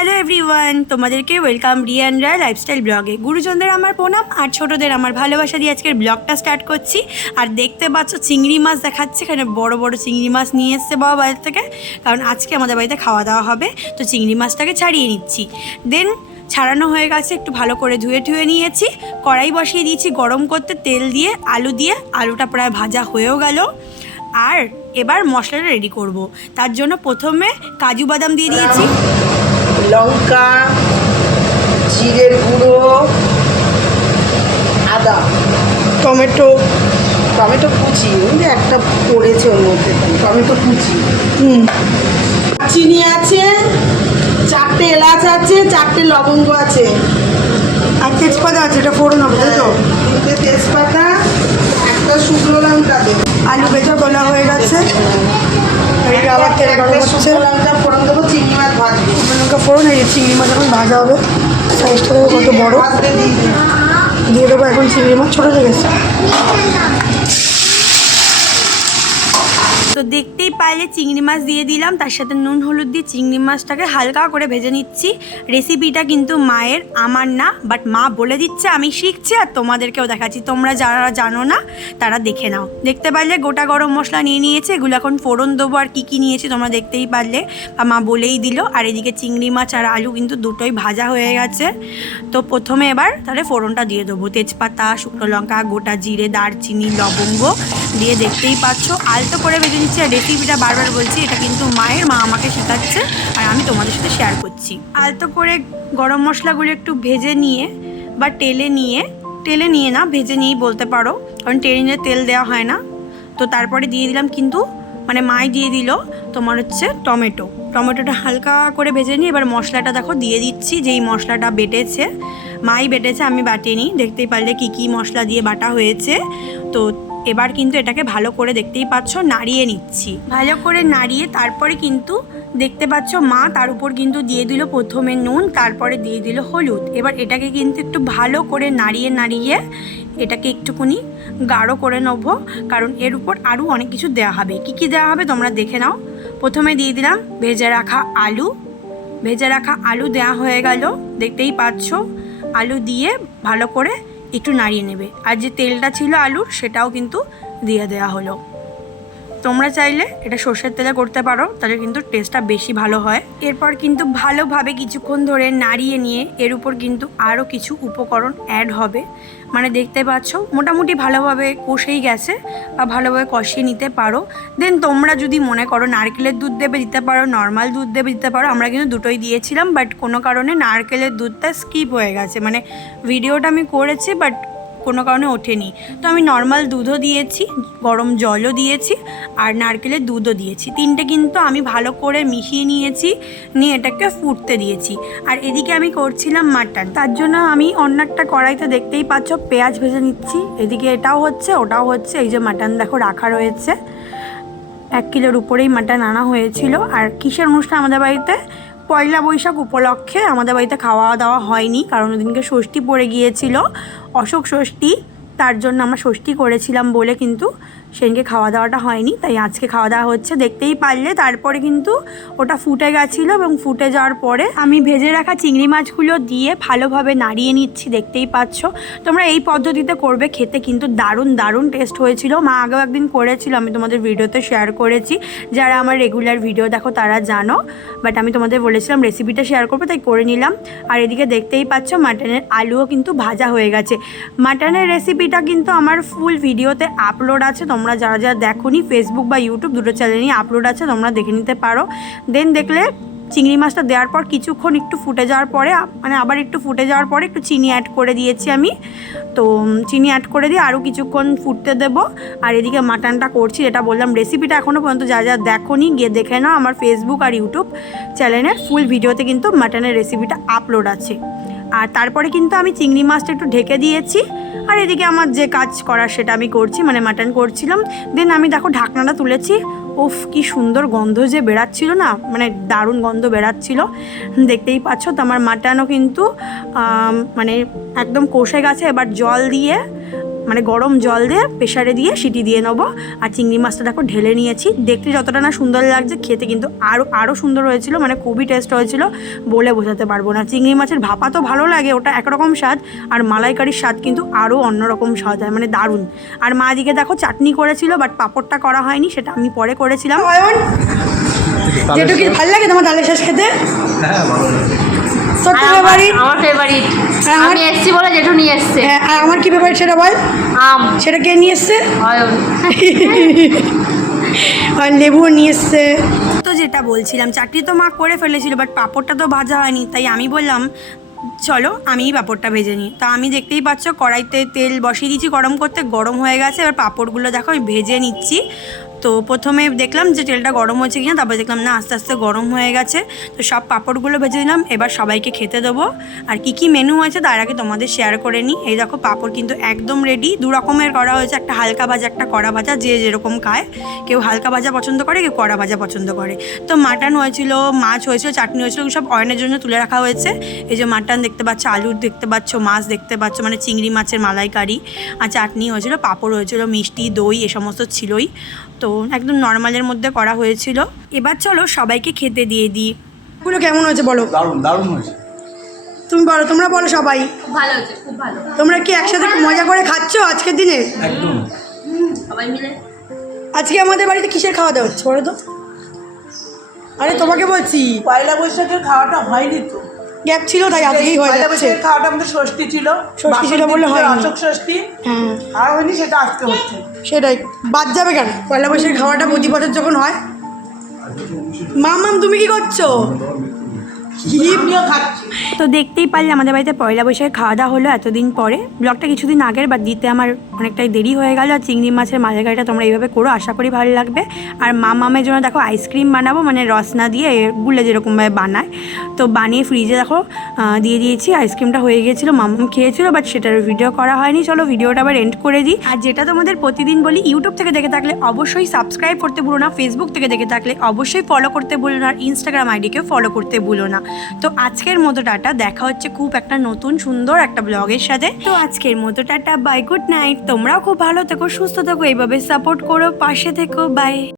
Hello everyone তোমাদেরকে welcome Riyan Roy lifestyle ব্লগে গুরুজনদের আমার প্রণাম আর ছোটদের আমার ভালোবাসা দিয়ে আজকের ব্লগটা স্টার্ট করছি। আর দেখতে পাচ্ছ চিংড়ি মাছ দেখাচ্ছে, এখানে বড় বড় চিংড়ি মাছ নিয়ে এসছে বাবা বাজার থেকে। কারণ আজকে আমাদের বাড়িতে খাওয়া দাওয়া হবে, তো চিংড়ি মাছটাকে ছাড়িয়ে নিচ্ছি। দেন ছাড়ানো হয়ে গেছে, একটু ভালো করে ধুয়ে ধুয়ে নিয়েছি। কড়াই বসিয়ে দিয়েছি গরম করতে তেল দিয়ে, আলু দিয়ে। আলুটা প্রায় ভাজা হয়েও গেল। আর এবার মশলাটা রেডি করব। তার জন্য প্রথমে কাজু বাদাম দিয়ে দিয়েছি। লঙ্কা জিরের গুঁড়ো আদা। টমেটো। টমেটো কুচি ওই যে একটা পড়েছে ওর মধ্যে টমেটো কুচি। হুম। চিনি আছে চারটে এলাচ আছে চারটে লবঙ্গ আছে। আর তেজপাতা আছে এটা ফোড়ন হবে তাই তো? তিনটে তেজপাতা একটা শুকনো লঙ্কা দেবো। আলু বেজা গলা হয়ে গেছে। আবার তেল গরম হচ্ছে। লঙ্কা ফোড়ন দেবো লঙ্কা ফোড়ন এই চিংড়ি মাছ এখন ভাজা হবে। সাইজটা কত বড়। দিয়ে দেবো এখন চিংড়ি মাছ, ছোটো গেছে। তো দেখতেই পাইলে চিংড়ি মাছ দিয়ে দিলাম, তার সাথে নুন, হলুদ দিয়ে চিংড়ি মাছটাকে হালকা করে ভেজে নিচ্ছি। রেসিপিটা কিন্তু মায়ের, আমার না বাট মা বলে দিচ্ছে, আমি শিখছি আর তোমাদেরকেও দেখাচ্ছি। তোমরা যারা জানো না, তারা দেখে নাও। দেখতে পারলে গোটা গরম মশলা নিয়ে নিয়েছে, এগুলো এখন ফোড়ন দেবো আর কী কী নিয়েছি তোমরা দেখতেই পারলে। বা মা বলেই দিল, আর এদিকে চিংড়ি মাছ আর আলু কিন্তু দুটোই ভাজা হয়ে গেছে। তো প্রথমে এবার তাহলে ফোড়নটা দিয়ে দেবো। তেজপাতা, শুকনো লঙ্কা, গোটা জিরে, দারচিনি, লবঙ্গ দিয়ে দেখতেই পাচ্ছ। আলতো করে ভেজে নিচ্ছি আর রেসিপিটা বারবার বলছি, এটা কিন্তু মায়ের, মা আমাকে শেখাচ্ছে আর আমি তোমাদের সাথে শেয়ার করছি। আলতো করে গরম মশলাগুলো একটু ভেজে নিয়ে বা টেলে নিয়ে টেলে নিয়ে না, ভেজে নিয়েই বলতে পারো, কারণ টেলে নিয়ে তেল দেওয়া হয় না। তো তারপরে দিয়ে দিলাম কিন্তু মানে মাই দিয়ে দিল তোমার হচ্ছে টমেটো। টমেটোটা হালকা করে ভেজে নিয়ে এবার মশলাটা দেখো দিয়ে দিচ্ছি, যেই মশলাটা বেটেছে। মাই বেটেছে, আমি বাটিনি দেখতেই পারলে কি কি মশলা দিয়ে বাটা হয়েছে। তো এবার কিন্তু এটাকে ভালো করে দেখতেই পাচ্ছ, নাড়িয়ে নিচ্ছি। ভালো করে নাড়িয়ে তারপরে কিন্তু দেখতে পাচ্ছ মা তার উপর কিন্তু দিয়ে দিল প্রথমে নুন, তারপরে দিয়ে দিল হলুদ। এবার এটাকে কিন্তু একটু ভালো করে নাড়িয়ে নাড়িয়ে এটাকে একটুখানি গাঢ় করে নেব, কারণ এর উপর আরও অনেক কিছু দেওয়া হবে। কি কি দেওয়া হবে তোমরা দেখে নাও। প্রথমে দিয়ে দিলাম ভেজে রাখা আলু। ভেজে রাখা আলু দেওয়া হয়ে গেল, দেখতেই পাচ্ছ। আলু দিয়ে ভালো করে একটু নাড়িয়ে নেবে। আর যে তেলটা ছিল আলুর সেটাও কিন্তু দিয়ে দেওয়া হলো। তোমরা চাইলে এটা সর্ষের তেলে করতে পারো, তাহলে কিন্তু টেস্টটা বেশি ভালো হয়। এরপর কিন্তু ভালোভাবে কিছুক্ষণ ধরে নাড়িয়ে নিয়ে এর উপর কিন্তু আরও কিছু উপকরণ অ্যাড হবে। মানে দেখতে পাচ্ছ, মোটামুটি ভালোভাবে কষেই গেছে বা ভালোভাবে কষিয়ে নিতে পারো। দেন তোমরা যদি মনে করো নারকেলের দুধ দেবে, দিতে পারো নর্মাল দুধ দেবে, দিতে পারো, আমরা কিন্তু দুটোই দিয়েছিলাম বাট কোনো কারণে নারকেলের দুধটা স্কিপ হয়ে গেছে। মানে ভিডিওটা আমি করেছি বাট কোনো কারণে ওঠেনি। তো আমি নর্মাল দুধও দিয়েছি, গরম জলও দিয়েছি আর নারকেলের দুধও দিয়েছি। তিনটে কিন্তু আমি ভালো করে মিশিয়ে নিয়েছি, নিয়ে এটাকে ফুটতে দিয়েছি। আর এদিকে আমি করছিলাম মাটন তার জন্য আমি অন্য একটা কড়াইতে দেখতেই পাচ্ছ পেঁয়াজ ভেজে নিচ্ছি। এদিকে এটাও হচ্ছে, ওটাও হচ্ছে। এই যে মাটন দেখো রাখা রয়েছে। এক কিলোর উপরেই মাটন আনা হয়েছিল। আর কিসের অনুষ্ঠান আমাদের বাড়িতে? পয়লা বৈশাখ উপলক্ষে আমাদের বাড়িতে খাওয়া দাওয়া হয়নি, কারণ ওদিনকে ষষ্ঠী পড়ে গিয়েছিল। অশোক ষষ্ঠী, তার জন্য আমরা ষষ্ঠী করেছিলাম বলে কিন্তু সেদিনকে খাওয়া দাওয়াটা হয়নি, তাই আজকে খাওয়া দাওয়া হচ্ছে, দেখতেই পারলে। তারপরে কিন্তু ওটা ফুটে গেছিল এবং ফুটে যাওয়ার পরে আমি ভেজে রাখা চিংড়ি মাছগুলো দিয়ে ভালোভাবে নাড়িয়ে নিচ্ছি, দেখতেই পাচ্ছ। তোমরা এই পদ্ধতিতে করবে, খেতে কিন্তু দারুণ দারুণ টেস্ট হয়েছিল। মা আগেও একদিন করেছিল, আমি তোমাদের ভিডিওতে শেয়ার করেছি। যারা আমার রেগুলার ভিডিও দেখো তারা জানো বাট আমি তোমাদের বলেছিলাম রেসিপিটা শেয়ার করব, তাই করে নিলাম। আর এদিকে দেখতেই পাচ্ছ মাটনের আলুও কিন্তু ভাজা হয়ে গেছে। মাটনের রেসিপিটা কিন্তু আমার ফুল ভিডিওতে আপলোড আছে তোমরা যারা যারা দেখোনি ফেসবুক বা ইউটিউব দুটো চ্যানেলই আপলোড আছে, তোমরা দেখে নিতে পারো। দেন দেখলে চিংড়ি মাছটা দেওয়ার পর কিছুক্ষণ একটু ফুটে যাওয়ার পরে মানে আবার একটু ফুটে যাওয়ার পরে একটু চিনি অ্যাড করে দিয়েছি আমি। তো চিনি অ্যাড করে দিয়ে আরও কিছুক্ষণ ফুটতে দেবো। আর এদিকে মাটনটা করছি, এটা বললাম রেসিপিটা এখনও পর্যন্ত যা যা দেখোনি, গিয়ে দেখে নাও। আমার ফেসবুক আর ইউটিউব চ্যানেলের ফুল ভিডিওতে কিন্তু মাটনের রেসিপিটা আপলোড আছে। আর তারপরে কিন্তু আমি চিংড়ি মাছটা একটু ঢেকে দিয়েছি। আর এদিকে আমার যে কাজ করার সেটা আমি করছি মানে মাটন করছিলাম। দেন আমি দেখো ঢাকনাটা তুলেছি। উফ, কি সুন্দর গন্ধ যে বেড়াচ্ছিল না মানে দারুণ গন্ধ বেরাচ্ছিল দেখতেই পাচ্ছ তো আমার মাটনও কিন্তু মানে একদম কষে গেছে। এবার জল দিয়ে মানে গরম জল দিয়ে প্রেশারে দিয়ে সিটি দিয়ে নেব। আর চিংড়ি মাছটা দেখো ঢেলে নিয়েছি। দেখতে যতটা না সুন্দর লাগছে খেতে কিন্তু আরও আরও সুন্দর হয়েছিল মানে খুবই টেস্ট হয়েছিল বলে বোঝাতে পারব না। চিংড়ি মাছের ভাপা তো ভালো লাগে ওটা একরকম স্বাদ আর মালাইকারির স্বাদ কিন্তু আরও অন্যরকম স্বাদ হয় মানে দারুণ। আর মা দিকে দেখো চাটনি করেছিল বাট পাঁপড়টা করা হয়নি সেটা আমি পরে করেছিলাম। অয়ন কি ভালো লাগে তোমার ডালের শাঁস খেতে? হ্যাঁ ভালো লাগে। সত্যি আর ফেভারিট আমার ফেভারিট হ্যাঁ, আমি এসছি বলে জেঠু নিয়ে এসছে। হ্যাঁ আর আমার কি ফেভারিট সেটা বল? আম। সেটা কে নিয়ে এসছে? আর লেবুও নিয়ে এসছে। তো যেটা বলছিলাম চাটনি তো মা করে ফেলেছিল বাট পাঁপড়টা তো ভাজা হয়নি তাই আমি বললাম চলো আমিই পাঁপড়টা ভেজে নিই। তা আমি দেখতেই পাচ্ছ কড়াইতে তেল বসিয়ে দিয়েছি গরম করতে গরম হয়ে গেছে এবার পাঁপড়গুলো দেখো আমি ভেজে নিচ্ছি। তো প্রথমে দেখলাম যে তেলটা গরম হয়েছে কিনা, তারপর দেখলাম না, আস্তে আস্তে গরম হয়ে গেছে। তো সব পাঁপড়গুলো ভেজে দিলাম এবার সবাইকে খেতে দেবো। আর কি কি মেনু হয়েছে তার আগে তোমাদের শেয়ার করে নিই। এই দেখো, পাঁপড় কিন্তু একদম রেডি দু রকমের করা হয়েছে, একটা হালকা ভাজা, একটা কড়া ভাজা, যে যেরকম খায়। কেউ হালকা ভাজা পছন্দ করে, কেউ কড়া ভাজা পছন্দ করে। তো মাটন হয়েছিল, মাছ হয়েছিল, চাটনি হয়েছিল সব অয়নের জন্য তুলে রাখা হয়েছে। এই যে মাটন দেখতে পাচ্ছ, আলুর দেখতে পাচ্ছ, মাছ দেখতে পাচ্ছ মানে চিংড়ি মাছের মালাইকারি। আর চাটনি হয়েছিল, পাঁপড় হয়েছিল, মিষ্টি, দই, এ সমস্ত ছিলই। তো একদম নর্মালের মধ্যে করা হয়েছিল। এবার চলো সবাইকে খেতে দিয়ে দিই। এগুলো কেমন হয়েছে বলো? দারুণ দারুণ হয়েছে। তুমি বলো তোমরা বলো সবাই। খুব ভালো হচ্ছে খুব ভালো। তোমরা কি একসাথে মজা করে খাচ্ছ আজকের দিনে? একদম। সবাই মিলে। আজকে আমাদের বাড়িতে কিসের খাওয়া দাওয়া হচ্ছে বলো তো? আরে তোমাকে বলছি পয়লা বৈশাখের খাওয়াটা হয়নি তো। গ্যাপ ছিল তাই আজকেই হয়ে যাচ্ছে। খাওয়াটা আমাদের ষষ্ঠী ছিল। ষষ্ঠী ছিল বলে হয় অশোক ষষ্ঠী। হ্যাঁ। আর হয়নি সেটা আজকে হচ্ছে। সেটাই। বাদ যাবে কেন? পয়লা বৈশাখের খাওয়াটা প্রতি বছর যখন হয়। মামাম তুমি কি করছ? তো দেখতেই পারলে আমাদের বাড়িতে পয়লা বৈশাখে খাওয়া দাওয়া হলো এতদিন পরে। ব্লগটা কিছুদিন আগের বা দিতে আমার অনেকটাই দেরি হয়ে গেল। আর চিংড়ি মাছের মালাইকারিটা তোমরা এইভাবে করো, আশা করি ভালো লাগবে। আর মা মামের জন্য দেখো আইসক্রিম বানাবো মানে রসনা দিয়ে গুলে যেরকমভাবে বানায়। তো বানিয়ে ফ্রিজে দেখো দিয়ে দিয়েছি। আইসক্রিমটা হয়ে গিয়েছিল, মামাম খেয়েছিল বাট সেটার ভিডিও করা হয়নি। চলো ভিডিওটা আবার এন্ড করে দিই। আর যেটা তোমাদের প্রতিদিন বলি ইউটিউব থেকে দেখে থাকলে অবশ্যই সাবস্ক্রাইব করতে ভুলো না ফেসবুক থেকে দেখে থাকলে অবশ্যই ফলো করতে ভুলো না, আর ইনস্টাগ্রাম আইডিকেও ফলো করতে ভুলো না। তো আজকের মতো টাটা, দেখা হচ্ছে খুব একটা নতুন, সুন্দর একটা ব্লগের সাথে। তো আজকের মতো টাটা বাই গুড নাইট তোমরাও খুব ভালো থেকো, সুস্থ থেকো, এইভাবে সাপোর্ট করো, পাশে থেকো বাই